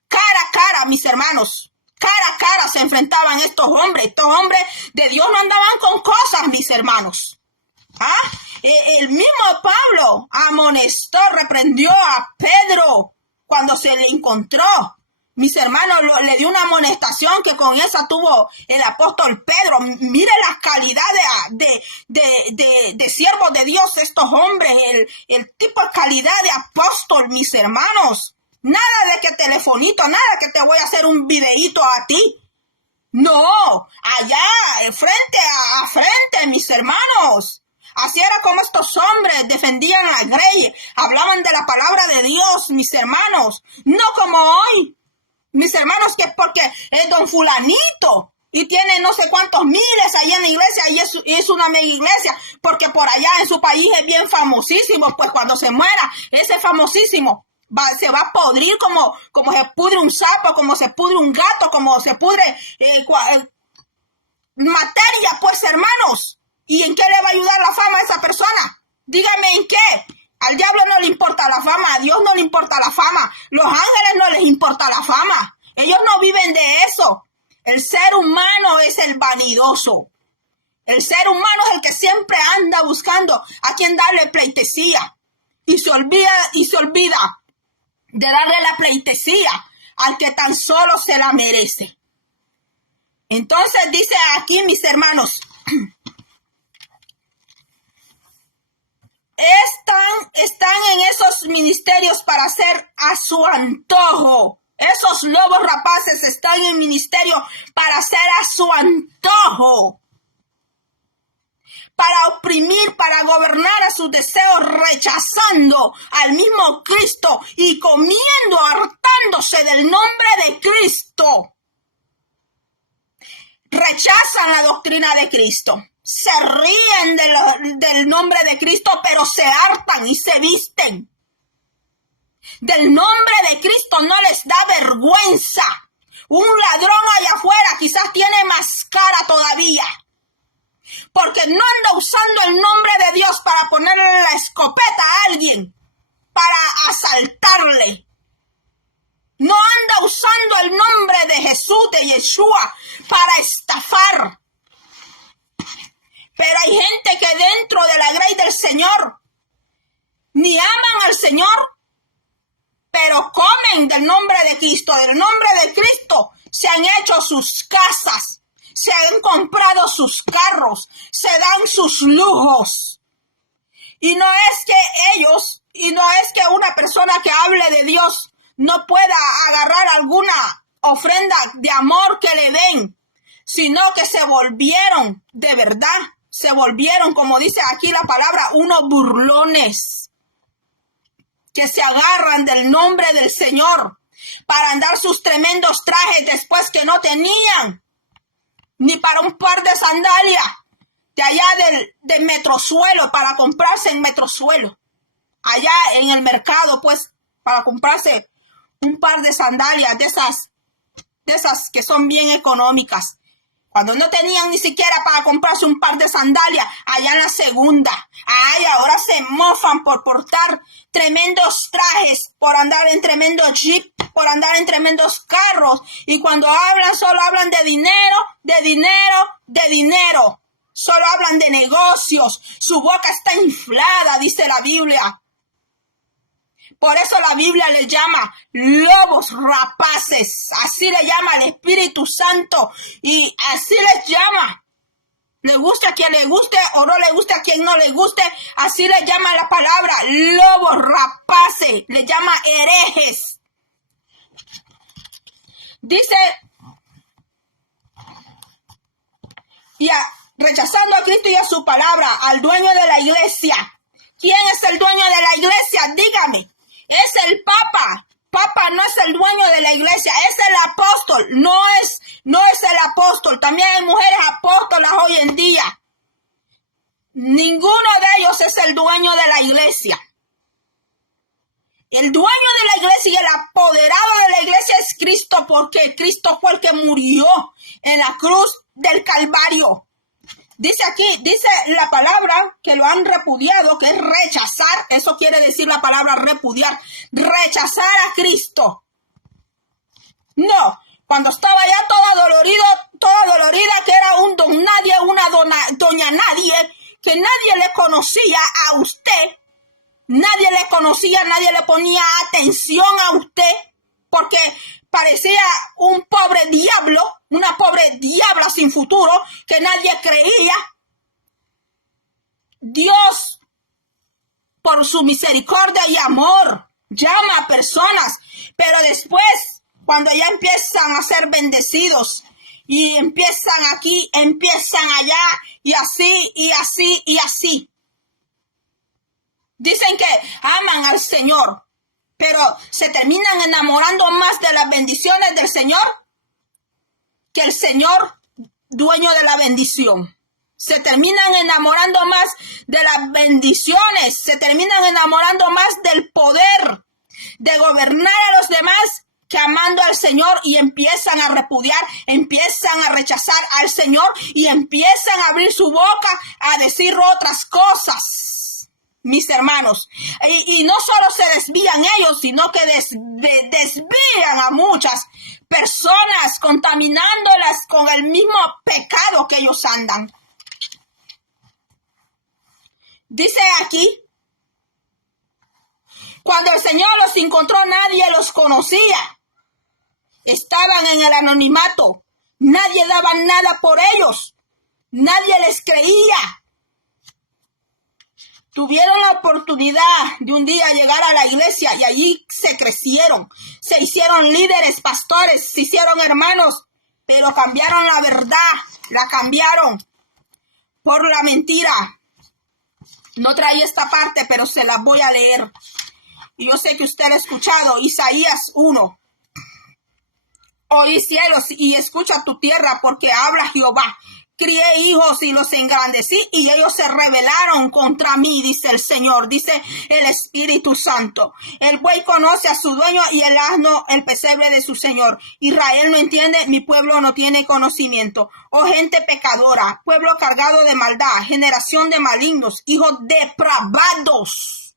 Cara a cara, mis hermanos, cara a cara se enfrentaban estos hombres. Estos hombres de Dios no andaban con cosas, mis hermanos. El mismo Pablo amonestó, reprendió a Pedro cuando se le encontró. Mis hermanos, le dio una amonestación que con esa tuvo el apóstol Pedro. Mire la calidad de siervos de Dios, estos hombres, el tipo de calidad de apóstol, mis hermanos. Nada de que telefonito, nada que te voy a hacer un videíto a ti. No, allá, frente a frente, mis hermanos. Así era como estos hombres defendían la grey, hablaban de la palabra de Dios, mis hermanos. No como hoy, mis hermanos, que es porque es don fulanito y tiene no sé cuántos miles ahí en la iglesia y es una mega iglesia, porque por allá en su país es bien famosísimo, pues cuando se muera, ese famosísimo se va a podrir como se pudre un sapo, como se pudre un gato, como se pudre materia, pues hermanos. ¿Y en qué le va a ayudar la fama a esa persona? Dígame en qué. Al diablo no le importa la fama, a Dios no le importa la fama, los ángeles no les importa la fama. Ellos no viven de eso. El ser humano es el vanidoso. El ser humano es el que siempre anda buscando a quien darle pleitesía. Y se olvida de darle la pleitesía al que tan solo se la merece. Entonces dice aquí, mis hermanos, están en esos ministerios para hacer a su antojo. Esos lobos rapaces están en ministerio para hacer a su antojo, para oprimir, para gobernar a sus deseos, rechazando al mismo Cristo y comiendo, hartándose del nombre de Cristo. Rechazan la doctrina de Cristo, se ríen del nombre de Cristo, pero se hartan y se visten del nombre de Cristo. No les da vergüenza. Un ladrón allá afuera quizás tiene más cara todavía, porque no anda usando el nombre de Dios para ponerle la escopeta a alguien, para asaltarle. No anda usando el nombre de Jesús, de Yeshua, para estafar. Pero hay gente que dentro de la grey del Señor ni aman al Señor, pero comen del nombre de Cristo. Del nombre de Cristo se han hecho sus casas, se han comprado sus carros, se dan sus lujos. Y no es que una persona que hable de Dios no pueda agarrar alguna ofrenda de amor que le den, sino que se volvieron, de verdad, se volvieron, como dice aquí la palabra, unos burlones que se agarran del nombre del Señor para andar sus tremendos trajes después que no tenían ni para un par de sandalias de allá del metrosuelo, para comprarse en metrosuelo, allá en el mercado, pues, para comprarse un par de sandalias de esas que son bien económicas, cuando no tenían ni siquiera para comprarse un par de sandalias allá en la segunda. Ay, ahora se mofan por portar tremendos trajes, por andar en tremendos jeep, por andar en tremendos carros. Y cuando hablan, solo hablan de dinero, de dinero, de dinero. Solo hablan de negocios. Su boca está inflada, dice la Biblia. Por eso la Biblia les llama lobos rapaces. Así le llama el Espíritu Santo. Y así les llama. Le guste a quien le guste o no le guste a quien no le guste. Así le llama la palabra lobos rapaces. Le llama herejes. Dice, rechazando a Cristo y a su palabra, al dueño de la iglesia. ¿Quién es el dueño de la iglesia? Dígame. Es el Papa. Papa no es el dueño de la iglesia, es el apóstol. No es el apóstol. También hay mujeres apóstolas hoy en día. Ninguno de ellos es el dueño de la iglesia. El dueño de la iglesia y el apoderado de la iglesia es Cristo, porque Cristo fue el que murió en la cruz del Calvario. Dice aquí, dice la palabra que lo han repudiado, que es rechazar. Eso quiere decir la palabra repudiar. Rechazar a Cristo. No, cuando estaba ya toda dolorida, que era un don nadie, una doña nadie, que nadie le conocía a usted. Nadie le conocía, nadie le ponía atención a usted, porque parecía un pobre diablo, una pobre diabla sin futuro, que nadie creía. Dios, por su misericordia y amor, llama a personas, pero después, cuando ya empiezan a ser bendecidos, y empiezan aquí, empiezan allá, y así, y así, y así. Dicen que aman al Señor, pero se terminan enamorando más de las bendiciones del Señor que el Señor, dueño de la bendición. Se terminan enamorando más de las bendiciones, se terminan enamorando más del poder de gobernar a los demás que amando al Señor, y empiezan a repudiar, empiezan a rechazar al Señor y empiezan a abrir su boca a decir otras cosas. Mis hermanos, y no solo se desvían ellos, sino que desvían a muchas personas, contaminándolas con el mismo pecado que ellos andan. Dice aquí, cuando el Señor los encontró, nadie los conocía. Estaban en el anonimato. Nadie daba nada por ellos. Nadie les creía. Tuvieron la oportunidad de un día llegar a la iglesia y allí se crecieron, se hicieron líderes, pastores, se hicieron hermanos, pero cambiaron la verdad, la cambiaron por la mentira. No traía esta parte, pero se la voy a leer. Y yo sé que usted ha escuchado Isaías 1. Oí cielos y escucha tu tierra, porque habla Jehová. Crié hijos y los engrandecí, y ellos se rebelaron contra mí, dice el Señor, dice el Espíritu Santo. El buey conoce a su dueño y el asno el pesebre de su Señor. Israel no entiende, mi pueblo no tiene conocimiento. Oh gente pecadora, pueblo cargado de maldad, generación de malignos, hijos depravados.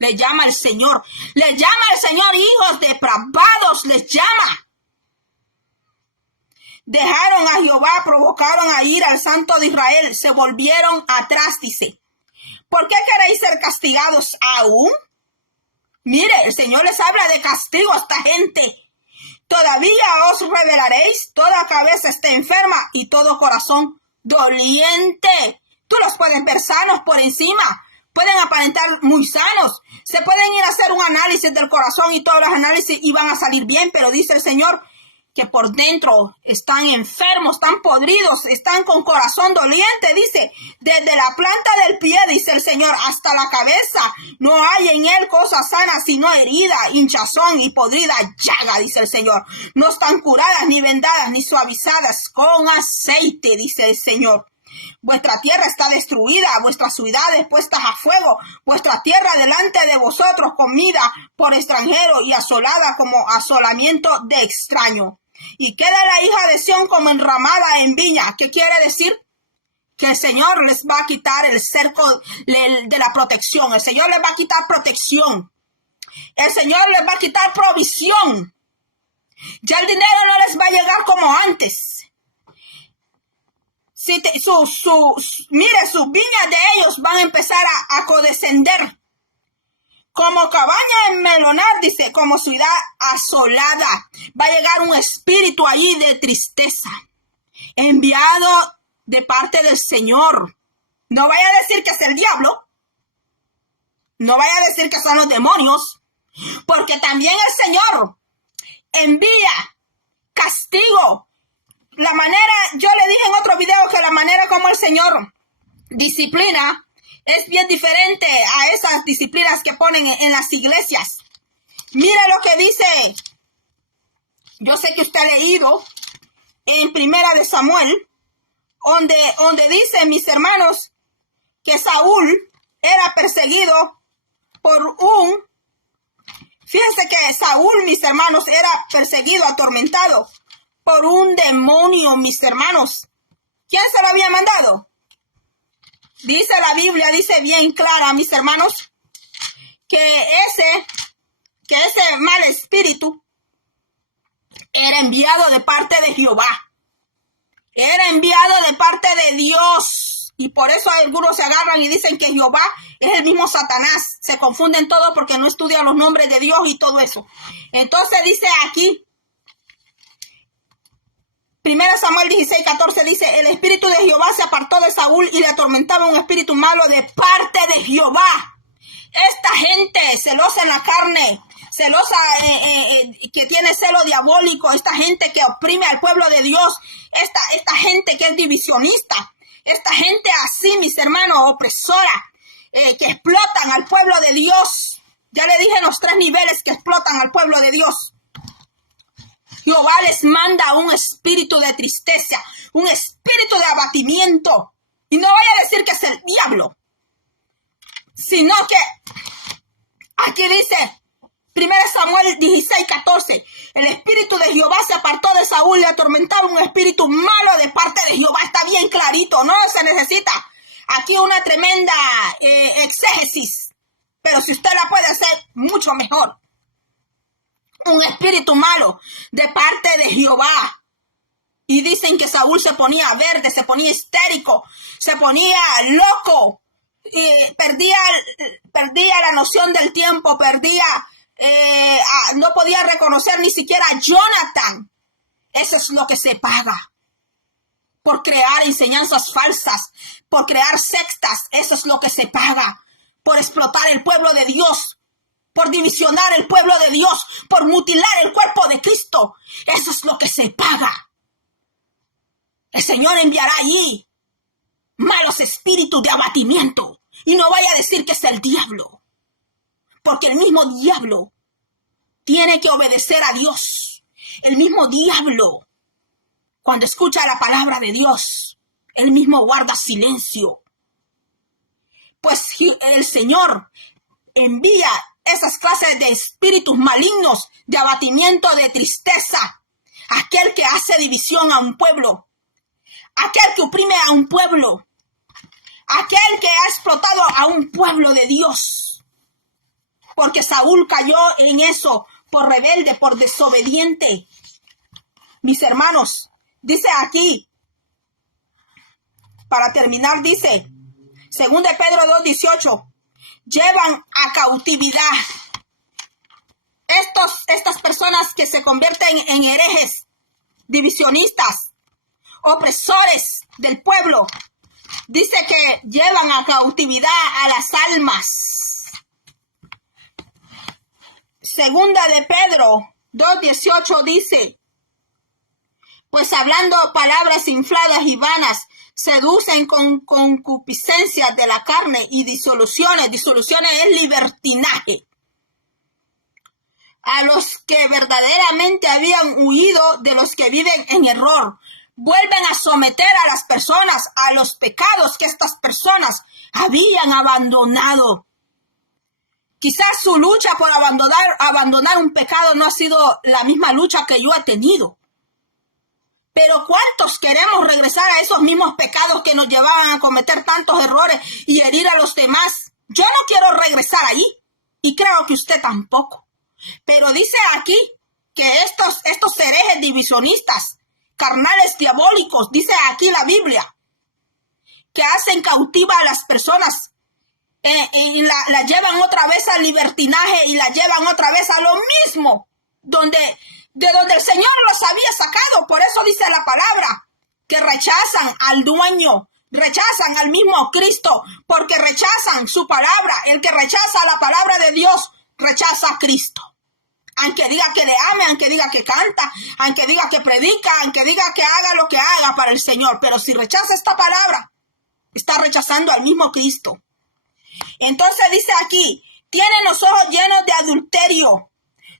Le llama el Señor, hijos depravados, les llama. Dejaron a Jehová, provocaron a ira al Santo de Israel, se volvieron atrás, dice. ¿Por qué queréis ser castigados aún? Mire, el Señor les habla de castigo a esta gente. Todavía os rebelaréis, toda cabeza está enferma y todo corazón doliente. Tú los puedes ver sanos por encima, pueden aparentar muy sanos. Se pueden ir a hacer un análisis del corazón y todos los análisis y van a salir bien, pero dice el Señor que por dentro están enfermos, están podridos, están con corazón doliente, dice, desde la planta del pie, dice el Señor, hasta la cabeza, no hay en él cosa sana, sino herida, hinchazón y podrida llaga, dice el Señor. No están curadas, ni vendadas, ni suavizadas con aceite, dice el Señor. Vuestra tierra está destruida, vuestras ciudades puestas a fuego, vuestra tierra delante de vosotros comida por extranjero y asolada como asolamiento de extraño. Y queda la hija de Sión como enramada en viña. ¿Qué quiere decir? Que el Señor les va a quitar el cerco de la protección. El Señor les va a quitar protección. El Señor les va a quitar provisión. Ya el dinero no les va a llegar como antes. Mire, sus viñas de ellos van a empezar a codescender. Como cabaña en melonar, dice, como ciudad asolada. Va a llegar un espíritu allí de tristeza, enviado de parte del Señor. No vaya a decir que es el diablo. No vaya a decir que son los demonios. Porque también el Señor envía castigo. la manera, yo le dije en otro video que la manera como el Señor disciplina es bien diferente a esas disciplinas que ponen en las iglesias. Mire lo que dice, yo sé que usted ha leído en Primera de Samuel, donde dice, mis hermanos, que Saúl era perseguido fíjense que Saúl, mis hermanos, era perseguido, atormentado por un demonio, mis hermanos. ¿Quién se lo había mandado? Dice la Biblia, dice bien clara, mis hermanos, que ese mal espíritu era enviado de parte de Jehová. Era enviado de parte de Dios. Y por eso algunos se agarran y dicen que Jehová es el mismo Satanás. Se confunden todo porque no estudian los nombres de Dios y todo eso. Entonces dice aquí, 1 Samuel 16:14 dice, el espíritu de Jehová se apartó de Saúl y le atormentaba un espíritu malo de parte de Jehová. Esta gente celosa en la carne, celosa, que tiene celo diabólico, esta gente que oprime al pueblo de Dios, esta gente que es divisionista, esta gente así, mis hermanos, opresora, que explotan al pueblo de Dios. Ya le dije los 3 niveles que explotan al pueblo de Dios. Jehová les manda un espíritu de tristeza, un espíritu de abatimiento. Y no vaya a decir que es el diablo, sino que aquí dice 1 Samuel 16:14, el espíritu de Jehová se apartó de Saúl y le atormentaba un espíritu malo de parte de Jehová. Está bien clarito, no se necesita aquí una tremenda exégesis, pero si usted la puede hacer, mucho mejor. Un espíritu malo de parte de Jehová. Y dicen que Saúl se ponía verde, se ponía histérico, se ponía loco, perdía la noción del tiempo, no podía reconocer ni siquiera a Jonathan. Eso es lo que se paga por crear enseñanzas falsas, por crear sectas. Eso es lo que se paga por explotar el pueblo de Dios, por divisionar el pueblo de Dios, por mutilar el cuerpo de Cristo. Eso es lo que se paga. El Señor enviará allí malos espíritus de abatimiento. Y no vaya a decir que es el diablo, porque el mismo diablo tiene que obedecer a Dios. El mismo diablo, cuando escucha la palabra de Dios, él mismo guarda silencio. Pues el Señor envía esas clases de espíritus malignos, de abatimiento, de tristeza. Aquel que hace división a un pueblo, aquel que oprime a un pueblo, aquel que ha explotado a un pueblo de Dios. Porque Saúl cayó en eso, por rebelde, por desobediente. Mis hermanos, dice aquí, para terminar, dice, 2 Pedro 2:18, llevan a cautividad estas personas que se convierten en herejes, divisionistas, opresores del pueblo. Dice que llevan a cautividad a las almas. 2 Pedro 2:18 dice, pues hablando palabras infladas y vanas, seducen con concupiscencias de la carne y disoluciones. Disoluciones es libertinaje. A los que verdaderamente habían huido de los que viven en error, vuelven a someter a las personas a los pecados que estas personas habían abandonado. Quizás su lucha por abandonar un pecado no ha sido la misma lucha que yo he tenido. Pero ¿cuántos queremos regresar a esos mismos pecados que nos llevaban a cometer tantos errores y herir a los demás? Yo no quiero regresar ahí y creo que usted tampoco. Pero dice aquí que estos herejes divisionistas, carnales diabólicos, dice aquí la Biblia, que hacen cautiva a las personas, la llevan otra vez al libertinaje y la llevan otra vez a lo mismo, de donde el Señor los había sacado. Por eso dice la palabra, que rechazan al dueño, rechazan al mismo Cristo, porque rechazan su palabra. El que rechaza la palabra de Dios, rechaza a Cristo. Aunque diga que le ame, aunque diga que canta, aunque diga que predica, aunque diga que haga lo que haga para el Señor. Pero si rechaza esta palabra, está rechazando al mismo Cristo. Entonces dice aquí, tienen los ojos llenos de adulterio.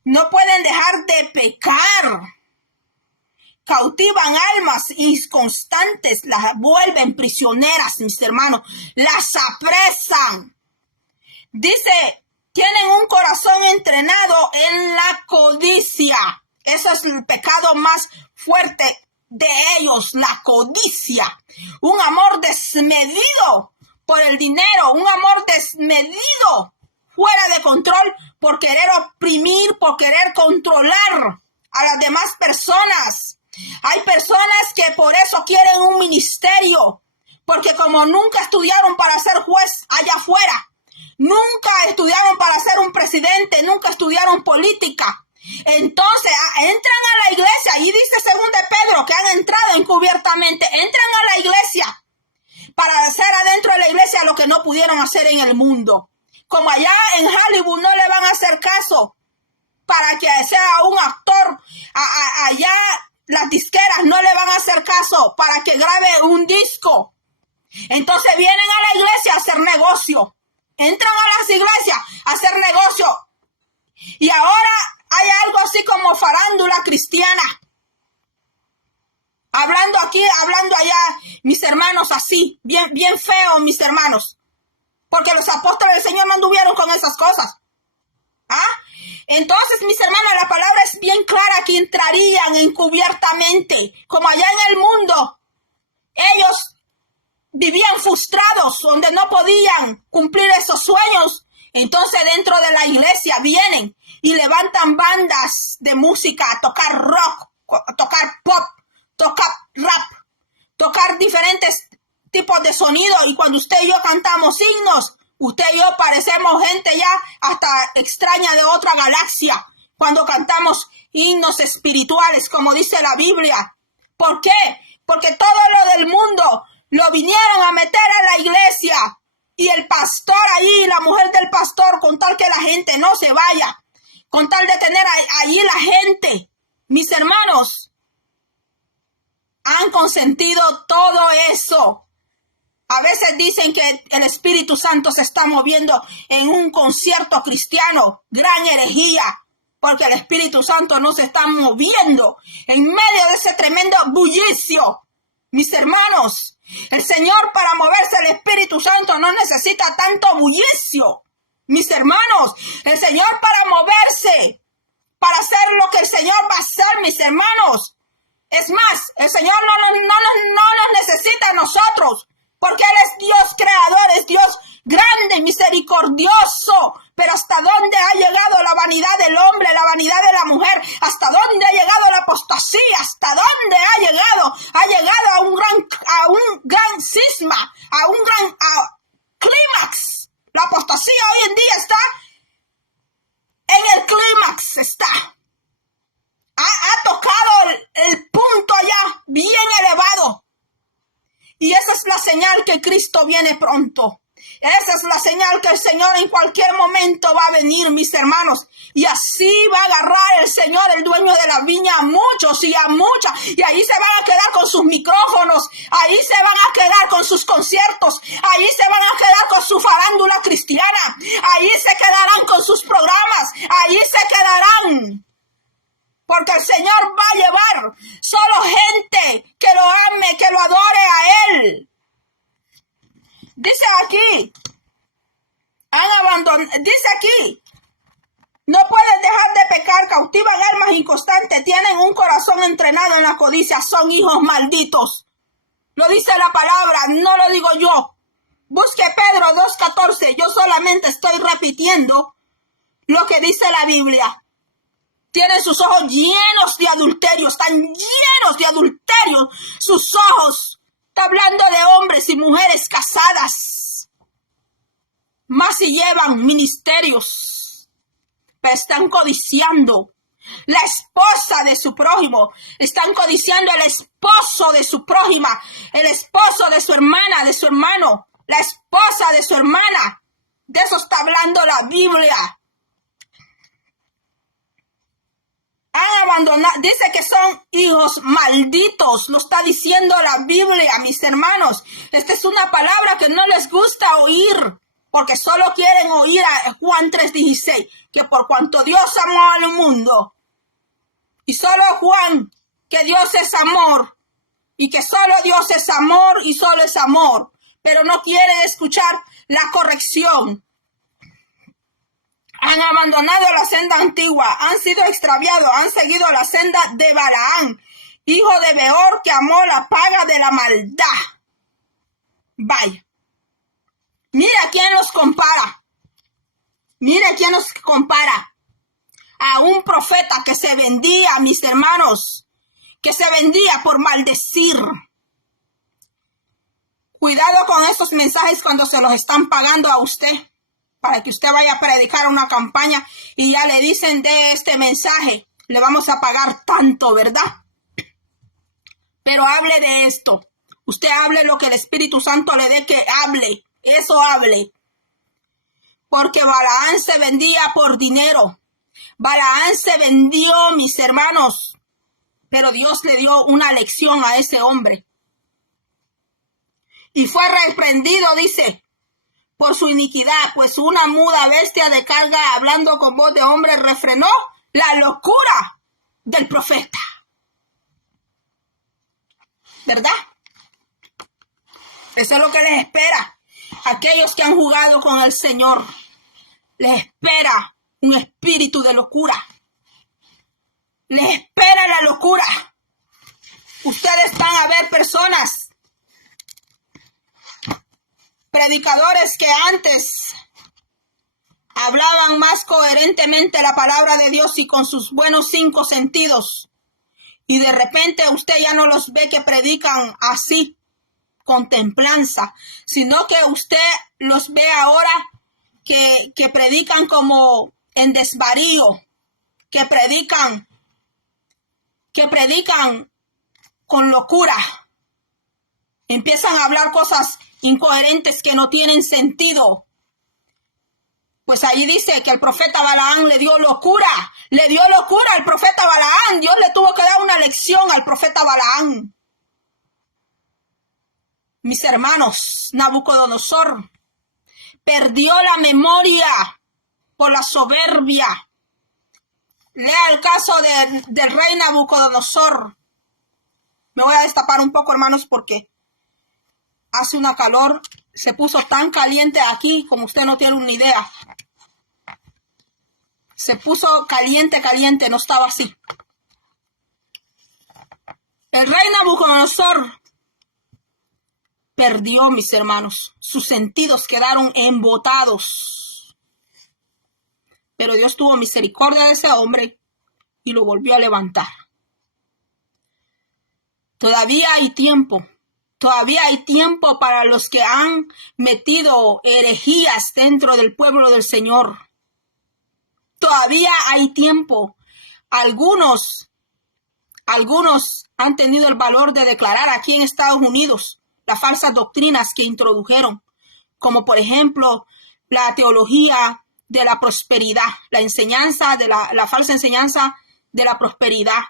No pueden dejar de pecar. Cautivan almas inconstantes, las vuelven prisioneras, mis hermanos. Las apresan. Dice, tienen un corazón entrenado en la codicia. Eso es el pecado más fuerte de ellos, la codicia. Un amor desmedido por el dinero, un amor desmedido, fuera de control, por querer oprimir, por querer controlar a las demás personas. Hay personas que por eso quieren un ministerio, porque como nunca estudiaron para ser juez allá afuera, nunca estudiaron para ser un presidente, nunca estudiaron política. Entonces entran a la iglesia, y dice 2 de Pedro que han entrado encubiertamente, entran a la iglesia para hacer adentro de la iglesia lo que no pudieron hacer en el mundo. Como allá en Hollywood no le van a hacer caso para que sea un actor, allá las disqueras no le van a hacer caso para que grabe un disco. Entonces vienen a la iglesia a hacer negocio. Entran a las iglesias a hacer negocio. Y ahora hay algo así como farándula cristiana. Hablando aquí, hablando allá, mis hermanos, así, bien feo, mis hermanos. Porque los apóstoles del Señor no anduvieron con esas cosas. Entonces, mis hermanos, la palabra es bien clara que entrarían encubiertamente, como allá en el mundo. Ellos vivían frustrados, donde no podían cumplir esos sueños. Entonces, dentro de la iglesia vienen y levantan bandas de música a tocar rock, a tocar pop, tocar rap, tocar diferentes tipos de sonido. Y cuando usted y yo cantamos himnos, usted y yo parecemos gente ya hasta extraña de otra galaxia cuando cantamos himnos espirituales, como dice la Biblia. ¿Por qué? Porque todo lo del mundo lo vinieron a meter a la iglesia. Y el pastor allí, la mujer del pastor, con tal que la gente no se vaya, con tal de tener allí la gente, mis hermanos, han consentido todo eso. A veces dicen que el Espíritu Santo se está moviendo en un concierto cristiano. Gran herejía, porque el Espíritu Santo no se está moviendo en medio de ese tremendo bullicio. Mis hermanos, el Señor, para moverse el Espíritu Santo, no necesita tanto bullicio. Mis hermanos, el Señor para moverse, para hacer lo que el Señor va a hacer, mis hermanos. Es más, el Señor no nos necesita a nosotros, porque Él es Dios creador, es Dios grande, misericordioso. Pero ¿hasta dónde ha llegado la vanidad del hombre, la vanidad de la mujer? ¿Hasta dónde ha llegado la apostasía? ¿Hasta dónde ha llegado? Ha llegado a un gran cisma, a un gran clímax. La apostasía hoy en día está en el clímax, ha tocado el punto allá, bien elevado. Y esa es la señal que Cristo viene pronto. Esa es la señal que el Señor en cualquier momento va a venir, mis hermanos. Y así va a agarrar el Señor, el dueño de la viña, a muchos y a muchas. Y ahí se van a quedar con sus micrófonos. Ahí se van a quedar con sus conciertos. Ahí se van a quedar con su farándula cristiana. Ahí se quedarán con sus programas. Ahí se quedarán. Porque el Señor va a llevar solo gente que lo ame, que lo adore a Él. Dice aquí, dice aquí, no pueden dejar de pecar, cautivan almas inconstantes, tienen un corazón entrenado en la codicia, son hijos malditos. Lo dice la palabra, no lo digo yo. Busque Pedro 2:14, yo solamente estoy repitiendo lo que dice la Biblia. Tienen sus ojos llenos de adulterio, están llenos de adulterio, sus ojos. Está hablando de hombres y mujeres casadas. Más si llevan ministerios, pero están codiciando la esposa de su prójimo. Están codiciando el esposo de su prójima, el esposo de su hermana, de su hermano, la esposa de su hermana. De eso está hablando la Biblia. abandonado, dice que son hijos malditos, lo está diciendo la Biblia, mis hermanos. Esta es una palabra que no les gusta oír, porque solo quieren oír a Juan 3:16, que por cuanto Dios amó al mundo, y solo Juan, que Dios es amor, y que solo Dios es amor y solo es amor, pero no quieren escuchar la corrección. Han abandonado la senda antigua, han sido extraviados, han seguido la senda de Balaam, hijo de Beor, que amó la paga de la maldad. Vaya. Mira quién los compara. Mira quién los compara. A un profeta que se vendía, mis hermanos, que se vendía por maldecir. Cuidado con esos mensajes cuando se los están pagando a usted, para que usted vaya a predicar una campaña y ya le dicen de este mensaje, le vamos a pagar tanto, ¿verdad? Pero hable de esto. Usted hable lo que el Espíritu Santo le dé que hable. Eso hable. Porque Balaam se vendía por dinero. Balaam se vendió, mis hermanos. Pero Dios le dio una lección a ese hombre. Y fue reprendido, dice, por su iniquidad, pues una muda bestia de carga, hablando con voz de hombre, refrenó la locura del profeta. ¿Verdad? Eso es lo que les espera. Aquellos que han jugado con el Señor, les espera un espíritu de locura. Les espera la locura. Ustedes van a ver personas, predicadores que antes hablaban más coherentemente la palabra de Dios y con sus buenos 5 sentidos. Y de repente usted ya no los ve que predican así, con templanza, sino que usted los ve ahora que predican como en desvarío, que predican con locura. Empiezan a hablar cosas incoherentes que no tienen sentido. Pues ahí dice que el profeta Balaam le dio locura al profeta Balaam. Dios le tuvo que dar una lección al profeta Balaam. Mis hermanos, Nabucodonosor perdió la memoria por la soberbia. Lea el caso del rey Nabucodonosor. Me voy a destapar un poco, hermanos, porque hace una calor. Se puso tan caliente aquí como usted no tiene una idea. Se puso caliente, no estaba así. El rey Nabucodonosor perdió, mis hermanos. Sus sentidos quedaron embotados. Pero Dios tuvo misericordia de ese hombre y lo volvió a levantar. Todavía hay tiempo. Todavía hay tiempo para los que han metido herejías dentro del pueblo del Señor. Todavía hay tiempo. Algunos han tenido el valor de declarar aquí en Estados Unidos las falsas doctrinas que introdujeron, como por ejemplo la teología de la prosperidad, la enseñanza de la falsa enseñanza de la prosperidad,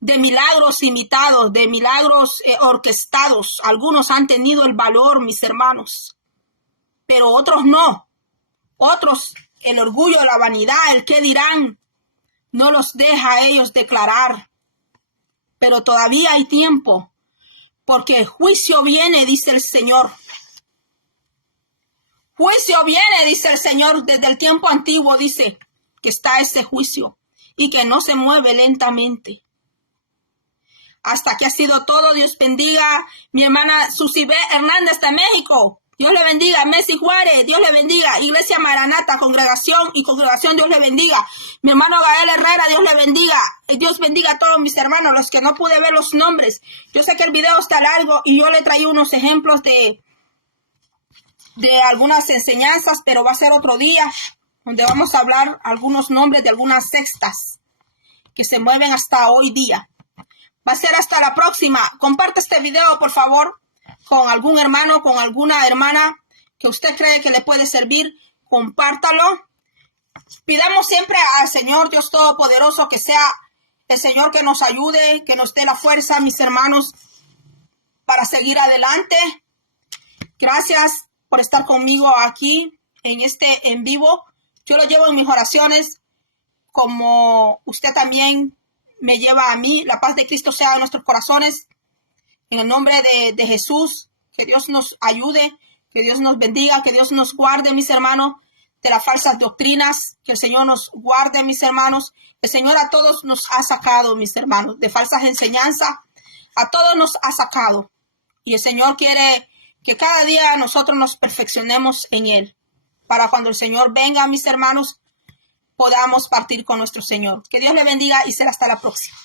de milagros imitados, de milagros orquestados. Algunos han tenido el valor, mis hermanos, pero otros no. Otros, el orgullo, la vanidad, el qué dirán, no los deja a ellos declarar. Pero todavía hay tiempo, porque el juicio viene, dice el Señor. Juicio viene, dice el Señor, desde el tiempo antiguo, dice que está ese juicio y que no se mueve lentamente. Hasta que ha sido todo. Dios bendiga mi hermana Susibé Hernández de México. Dios le bendiga. Messi Juárez, Dios le bendiga. Iglesia Maranata, congregación, Dios le bendiga. Mi hermano Gael Herrera, Dios le bendiga. Dios bendiga a todos mis hermanos, los que no pude ver los nombres. Yo sé que el video está largo y yo le traí unos ejemplos de algunas enseñanzas, pero va a ser otro día donde vamos a hablar algunos nombres de algunas sectas que se mueven hasta hoy día. Va a ser hasta la próxima. Comparte este video, por favor, con algún hermano, con alguna hermana que usted cree que le puede servir. Compártalo. Pidamos siempre al Señor Dios Todopoderoso que sea El Señor que nos ayude, que nos dé la fuerza, mis hermanos, para seguir adelante. Gracias por estar conmigo aquí en este en vivo. Yo lo llevo en mis oraciones, como usted también me lleva a mí. La paz de Cristo sea en nuestros corazones. En el nombre de Jesús, que Dios nos ayude, que Dios nos bendiga, que Dios nos guarde, mis hermanos, de las falsas doctrinas, que el Señor nos guarde, mis hermanos. El Señor a todos nos ha sacado, mis hermanos, de falsas enseñanzas. A todos nos ha sacado. Y el Señor quiere que cada día nosotros nos perfeccionemos en Él, para cuando el Señor venga, mis hermanos, podamos partir con nuestro Señor. Que Dios le bendiga y será hasta la próxima.